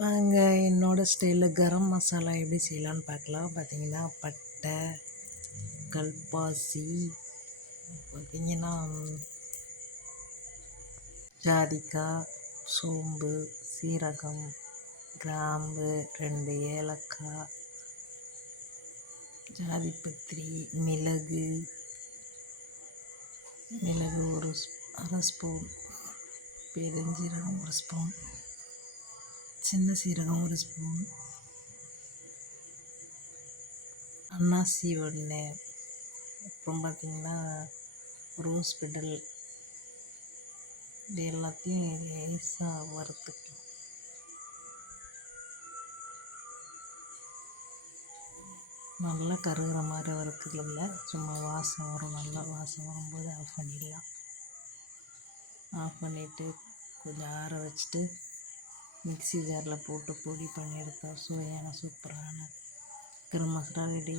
வாங்க என்னோட ஸ்டைலில் கரம் மசாலா எப்படி செய்யலான்னு பார்க்கலாம். பார்த்தீங்கன்னா பட்டை, கல்பாசி, பார்த்தீங்கன்னா ஜாதிக்காய், சோம்பு, சீரகம், கிராம்பு, 2 ஏலக்காய், ஜாதிப்பத்திரி, மிளகு ஒரு அரை ஸ்பூன், பெருஞ்சீரகம் 1 ஸ்பூன், சின்ன சீரகம் 1 ஸ்பூன், அன்னாசி 1, அப்புறம் பார்த்திங்கன்னா ரோஸ் பெடல். இது எல்லாத்தையும் லேசாக வறுத்துக்கலாம். நல்லா கருகிற மாதிரி வறுத்துக்கல, சும்மா வாசம் வரும். நல்லா வாசம் வரும்போது ஆஃப் பண்ணிடலாம். ஆஃப் பண்ணிவிட்டு கொஞ்சம் ஆற வச்சுட்டு மிக்ஸி ஜாரில் போட்டு பொடி பண்ணி எடுத்தால் சுவையான சூப்பரான கரம் மசாலா ரெடி.